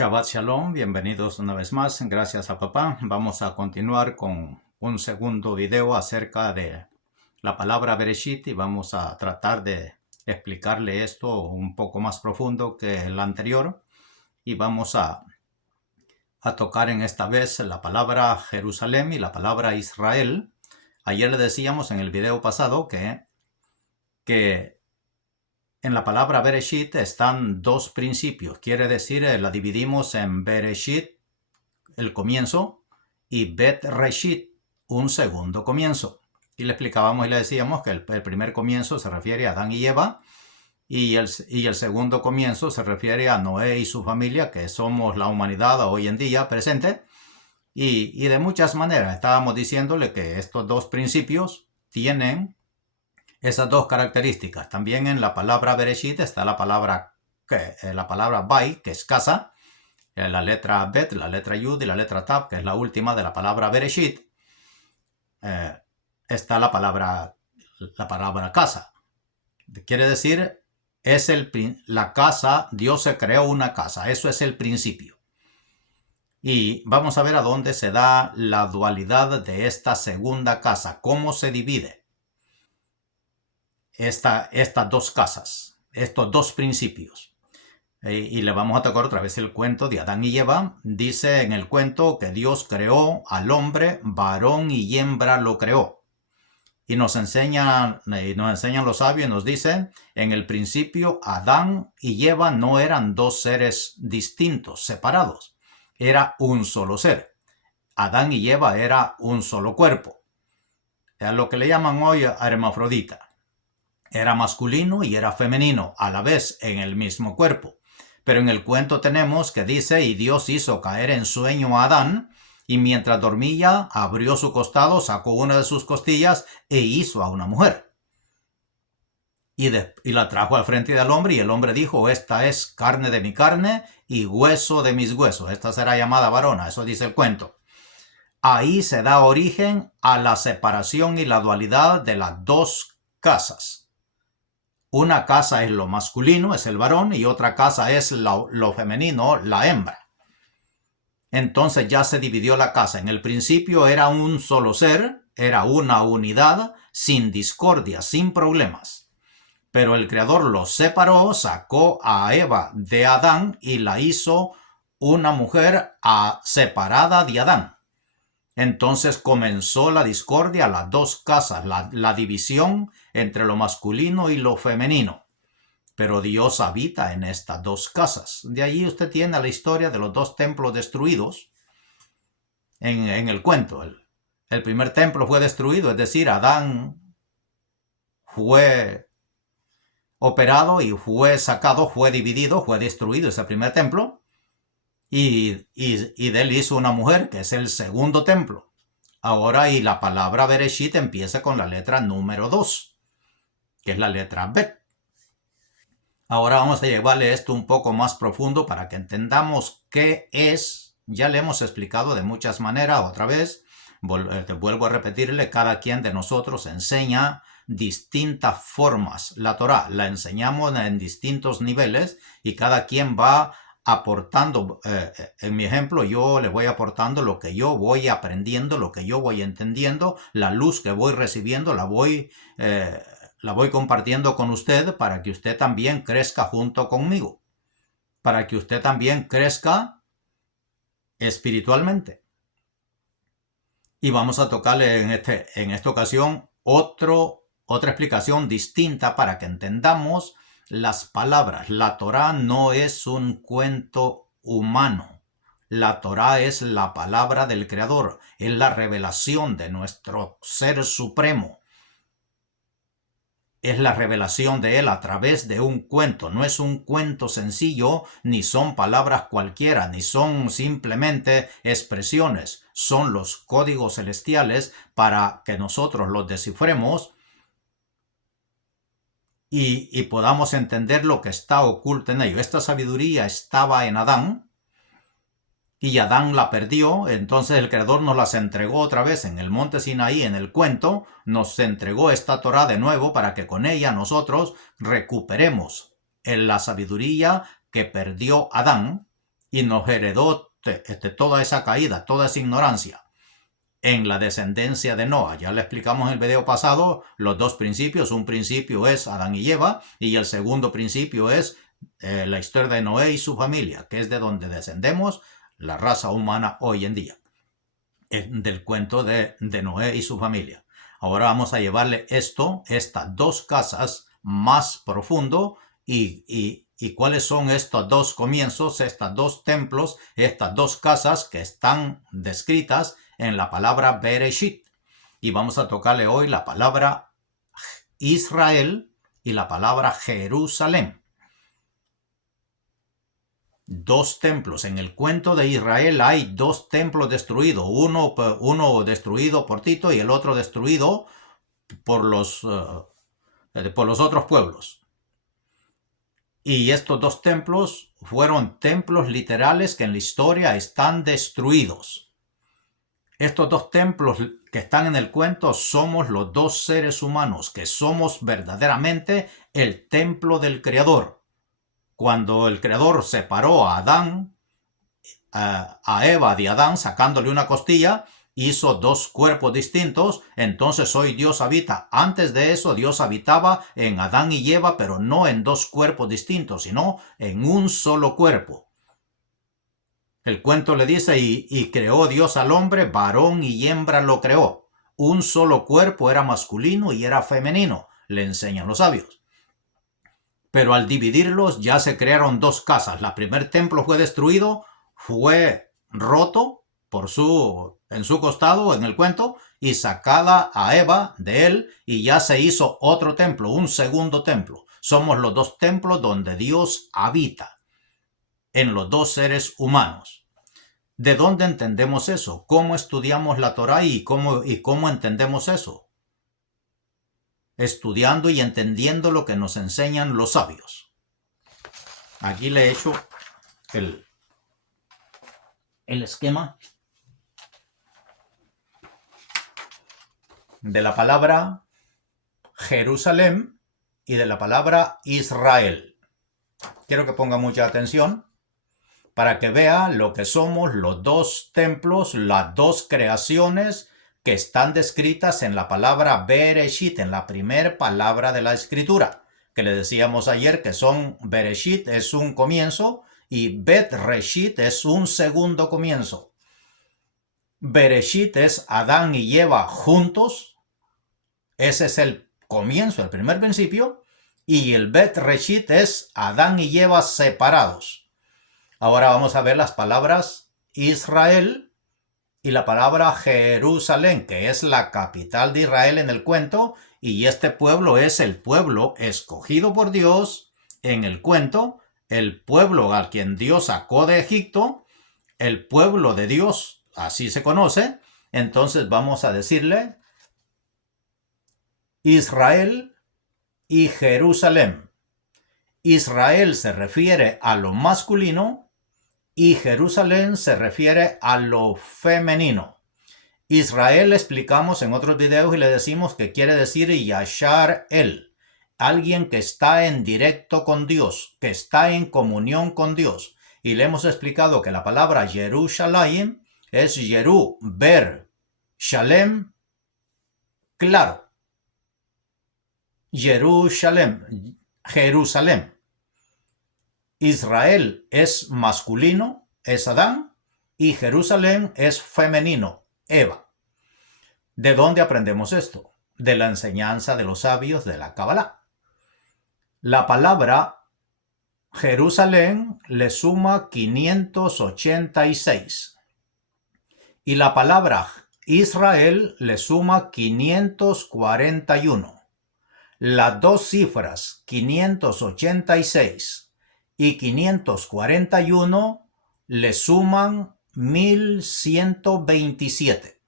Shabbat Shalom, bienvenidos una vez más, gracias a papá. Vamos a continuar con un segundo video acerca de la palabra Bereshit y vamos a tratar de explicarle esto un poco más profundo que el anterior y vamos a tocar en esta vez la palabra Jerusalén y la palabra Israel. Ayer le decíamos en el video pasado que en la palabra Bereshit están dos principios. Quiere decir, la dividimos en Bereshit, el comienzo, y Bet Reshit, un segundo comienzo. Y le explicábamos y le decíamos que el primer comienzo se refiere a Adán y Eva, y el segundo comienzo se refiere a Noé y su familia, que somos la humanidad hoy en día presente. Y de muchas maneras estábamos diciéndole que estos dos principios tienen esas dos características. También en la palabra Bereshit está la palabra Bai, que es casa, la letra Bet, la letra Yud y la letra Tav, que es la última de la palabra Bereshit. Está la palabra casa. Quiere decir, es la casa, Dios se creó una casa, eso es el principio. Y vamos a ver a dónde se da la dualidad de esta segunda casa, cómo se divide estas dos casas, estos dos principios. Y le vamos a tocar otra vez el cuento de Adán y Eva. Dice en el cuento que Dios creó al hombre, varón y hembra lo creó. Y nos enseñan los sabios y nos dicen, en el principio Adán y Eva no eran dos seres distintos, separados. Era un solo ser. Adán y Eva era un solo cuerpo. Es lo que le llaman hoy hermafrodita. Era masculino y era femenino, a la vez en el mismo cuerpo. Pero en el cuento tenemos que dice, y Dios hizo caer en sueño a Adán, y mientras dormía, abrió su costado, sacó una de sus costillas e hizo a una mujer. Y la trajo al frente del hombre, y el hombre dijo, esta es carne de mi carne y hueso de mis huesos. Esta será llamada varona, eso dice el cuento. Ahí se da origen a la separación y la dualidad de las dos casas. Una casa es lo masculino, es el varón, y otra casa es lo femenino, la hembra. Entonces ya se dividió la casa. En el principio era un solo ser, era una unidad, sin discordia, sin problemas. Pero el Creador los separó, sacó a Eva de Adán y la hizo una mujer separada de Adán. Entonces comenzó la discordia, las dos casas, la división entre lo masculino y lo femenino. Pero Dios habita en estas dos casas. De allí usted tiene la historia de los dos templos destruidos en el cuento. El primer templo fue destruido, es decir, Adán fue operado y fue sacado, fue dividido, fue destruido ese primer templo. Y de él hizo una mujer, que es el segundo templo. Ahora, y la palabra Bereshit empieza con la letra número 2, que es la letra Bet. Ahora vamos a llevarle esto un poco más profundo para que entendamos qué es. Ya le hemos explicado de muchas maneras otra vez. Vuelvo a repetirle, cada quien de nosotros enseña distintas formas. La Torah la enseñamos en distintos niveles y cada quien va aportando, en mi ejemplo yo le voy aportando lo que yo voy aprendiendo, lo que yo voy entendiendo, la luz que voy recibiendo la voy compartiendo con usted para que usted también crezca junto conmigo, para que usted también crezca espiritualmente. Y vamos a tocarle en esta ocasión otra explicación distinta para que entendamos las palabras. La Torá no es un cuento humano. La Torá es la palabra del Creador, es la revelación de nuestro Ser Supremo. Es la revelación de Él a través de un cuento. No es un cuento sencillo, ni son palabras cualquiera, ni son simplemente expresiones. Son los códigos celestiales para que nosotros los descifremos y podamos entender lo que está oculto en ello. Esta sabiduría estaba en Adán y Adán la perdió, entonces el Creador nos las entregó otra vez en el monte Sinaí, en el cuento, nos entregó esta Torá de nuevo para que con ella nosotros recuperemos la sabiduría que perdió Adán y nos heredó toda esa caída, toda esa ignorancia en la descendencia de Noah. Ya le explicamos en el video pasado los dos principios. Un principio es Adán y Eva y el segundo principio es la historia de Noé y su familia, que es de donde descendemos la raza humana hoy en día, del cuento de Noé y su familia. Ahora vamos a llevarle estas dos casas más profundo y cuáles son estos dos comienzos, estos dos templos, estas dos casas que están descritas en la palabra Bereshit. Y vamos a tocarle hoy la palabra Israel y la palabra Jerusalén. Dos templos. En el cuento de Israel hay dos templos destruidos. Uno destruido por Tito y el otro destruido por los otros pueblos. Y estos dos templos fueron templos literales que en la historia están destruidos. Estos dos templos que están en el cuento somos los dos seres humanos, que somos verdaderamente el templo del Creador. Cuando el Creador separó a Adán, a Eva de Adán, sacándole una costilla, hizo dos cuerpos distintos, entonces hoy Dios habita. Antes de eso Dios habitaba en Adán y Eva, pero no en dos cuerpos distintos, sino en un solo cuerpo. El cuento le dice, y creó Dios al hombre, varón y hembra lo creó. Un solo cuerpo, era masculino y era femenino, le enseñan los sabios. Pero al dividirlos ya se crearon dos casas. El primer templo fue destruido, fue roto en su costado, en el cuento, y sacada a Eva de él, y ya se hizo otro templo, un segundo templo. Somos los dos templos donde Dios habita, en los dos seres humanos. ¿De dónde entendemos eso? ¿Cómo estudiamos la Torá y cómo entendemos eso? Estudiando y entendiendo lo que nos enseñan los sabios. Aquí le he hecho el esquema de la palabra Jerusalén y de la palabra Israel. Quiero que ponga mucha atención para que vea lo que somos los dos templos, las dos creaciones que están descritas en la palabra Bereshit, en la primera palabra de la escritura, que le decíamos ayer que son Bereshit es un comienzo y Bet Reshit es un segundo comienzo. Bereshit es Adán y Eva juntos, ese es el comienzo, el primer principio, y el Bet Reshit es Adán y Eva separados. Ahora vamos a ver las palabras Israel y la palabra Jerusalén, que es la capital de Israel en el cuento, y este pueblo es el pueblo escogido por Dios en el cuento, el pueblo al quien Dios sacó de Egipto, el pueblo de Dios, así se conoce. Entonces vamos a decirle Israel y Jerusalén. Israel se refiere a lo masculino y Jerusalén se refiere a lo femenino. Israel explicamos en otros videos y le decimos que quiere decir Yashar El, alguien que está en directo con Dios, que está en comunión con Dios. Y le hemos explicado que la palabra Yerushalayim es Yeru, ver, Shalem, claro. Yerushalem, Jerusalén. Israel es masculino, es Adán, y Jerusalén es femenino, Eva. ¿De dónde aprendemos esto? De la enseñanza de los sabios de la Kabbalah. La palabra Jerusalén le suma 586 y la palabra Israel le suma 541. Las dos cifras 586 y 541 le suman 1127.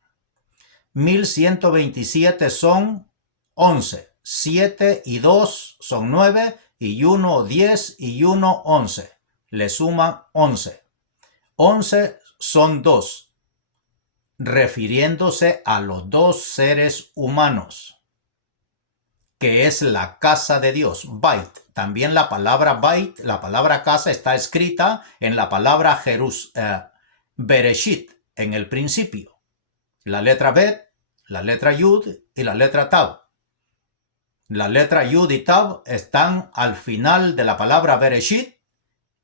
1127 son 11. 7 y 2 son 9 y 1 10 y 1 11. Le suman 11. 11 son 2, refiriéndose a los dos seres humanos que es la casa de Dios, Bait. También la palabra Bait, la palabra casa, está escrita en la palabra Bereshit, en el principio. La letra Bet, la letra Yud y la letra Tab. La letra Yud y Tab están al final de la palabra Bereshit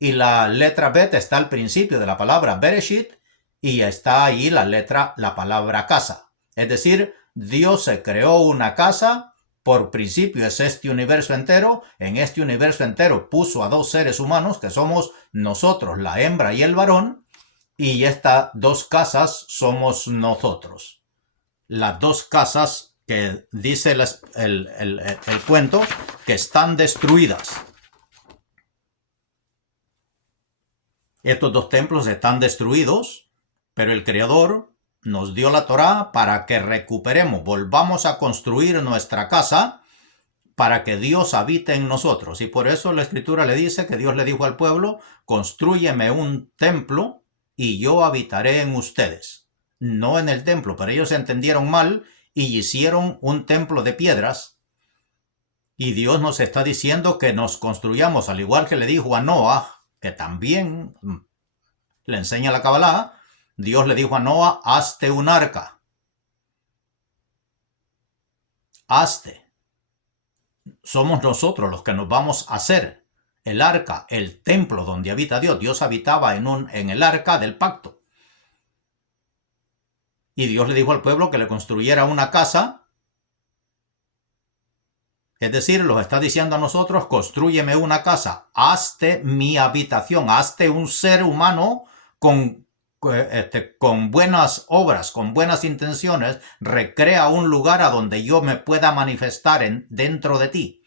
y la letra Bet está al principio de la palabra Bereshit y está ahí la palabra casa. Es decir, Dios se creó una casa. Por principio es este universo entero. En este universo entero puso a dos seres humanos, que somos nosotros, la hembra y el varón, y estas dos casas somos nosotros. Las dos casas que dice el cuento que están destruidas. Estos dos templos están destruidos, pero el Creador nos dio la Torá para que recuperemos, volvamos a construir nuestra casa para que Dios habite en nosotros. Y por eso la Escritura le dice que Dios le dijo al pueblo, constrúyeme un templo y yo habitaré en ustedes. No en el templo, pero ellos entendieron mal y hicieron un templo de piedras. Y Dios nos está diciendo que nos construyamos, al igual que le dijo a Noah, que también le enseña la Kabbalah. Dios le dijo a Noah, hazte un arca. Hazte. Somos nosotros los que nos vamos a hacer el arca, el templo donde habita Dios. Dios habitaba en el arca del pacto. Y Dios le dijo al pueblo que le construyera una casa. Es decir, los está diciendo a nosotros, constrúyeme una casa, hazte mi habitación, hazte un ser humano con buenas obras, con buenas intenciones, recrea un lugar a donde yo me pueda manifestar dentro de ti.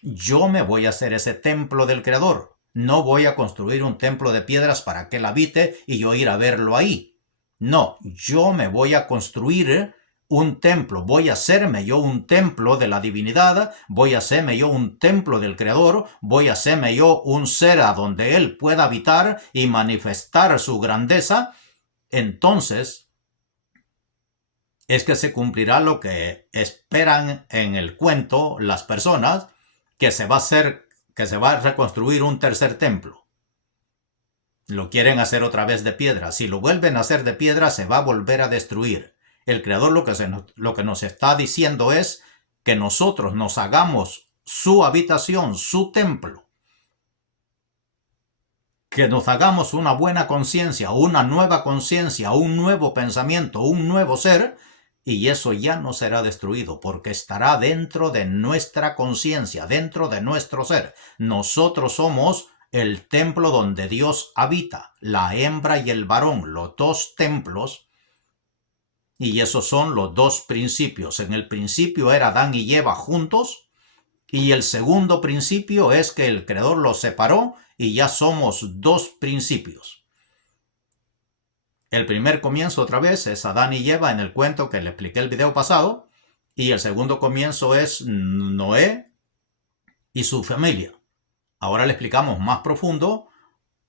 Yo me voy a hacer ese templo del Creador. No voy a construir un templo de piedras para que él habite y yo ir a verlo ahí. No, yo me voy a construir un templo, voy a hacerme yo un templo de la divinidad, voy a hacerme yo un templo del Creador, voy a hacerme yo un ser a donde él pueda habitar y manifestar su grandeza. Entonces es que se cumplirá lo que esperan en el cuento las personas, que se va a reconstruir un tercer templo. Lo quieren hacer otra vez de piedra. Si lo vuelven a hacer de piedra, se va a volver a destruir. El Creador lo que nos está diciendo es que nosotros nos hagamos su habitación, su templo. Que nos hagamos una buena conciencia, una nueva conciencia, un nuevo pensamiento, un nuevo ser, y eso ya no será destruido, porque estará dentro de nuestra conciencia, dentro de nuestro ser. Nosotros somos el templo donde Dios habita, la hembra y el varón, los dos templos. Y esos son los dos principios. En el principio era Adán y Eva juntos. Y el segundo principio es que el Creador los separó y ya somos dos principios. El primer comienzo otra vez es Adán y Eva en el cuento que le expliqué el video pasado. Y el segundo comienzo es Noé y su familia. Ahora le explicamos más profundo.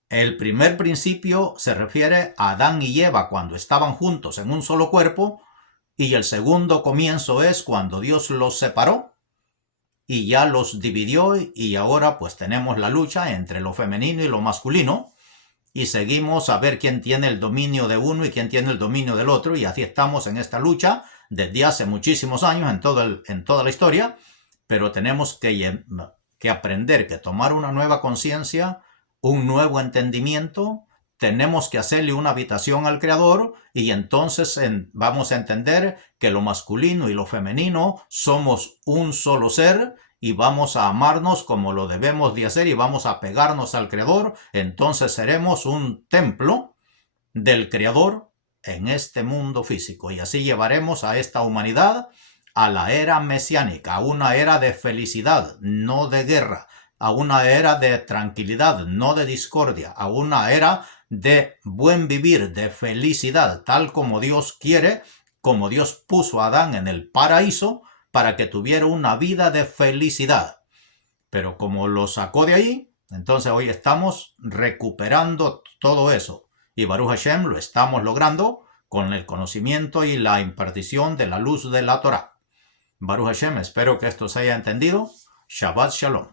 El primer principio se refiere a Adán y Eva cuando estaban juntos en un solo cuerpo, y el segundo comienzo es cuando Dios los separó y ya los dividió, y ahora pues tenemos la lucha entre lo femenino y lo masculino, y seguimos a ver quién tiene el dominio de uno y quién tiene el dominio del otro, y así estamos en esta lucha desde hace muchísimos años en toda la historia, pero tenemos que aprender, que tomar una nueva conciencia, un nuevo entendimiento. Tenemos que hacerle una habitación al Creador, y entonces vamos a entender que lo masculino y lo femenino somos un solo ser y vamos a amarnos como lo debemos de hacer y vamos a pegarnos al Creador. Entonces seremos un templo del Creador en este mundo físico, y así llevaremos a esta humanidad a la era mesiánica, a una era de felicidad, no de guerra, a una era de tranquilidad, no de discordia, a una era de buen vivir, de felicidad, tal como Dios quiere, como Dios puso a Adán en el paraíso para que tuviera una vida de felicidad. Pero como lo sacó de ahí, entonces hoy estamos recuperando todo eso. Y Baruch Hashem lo estamos logrando con el conocimiento y la impartición de la luz de la Torá. Baruch Hashem, espero que esto se haya entendido. Shabbat Shalom.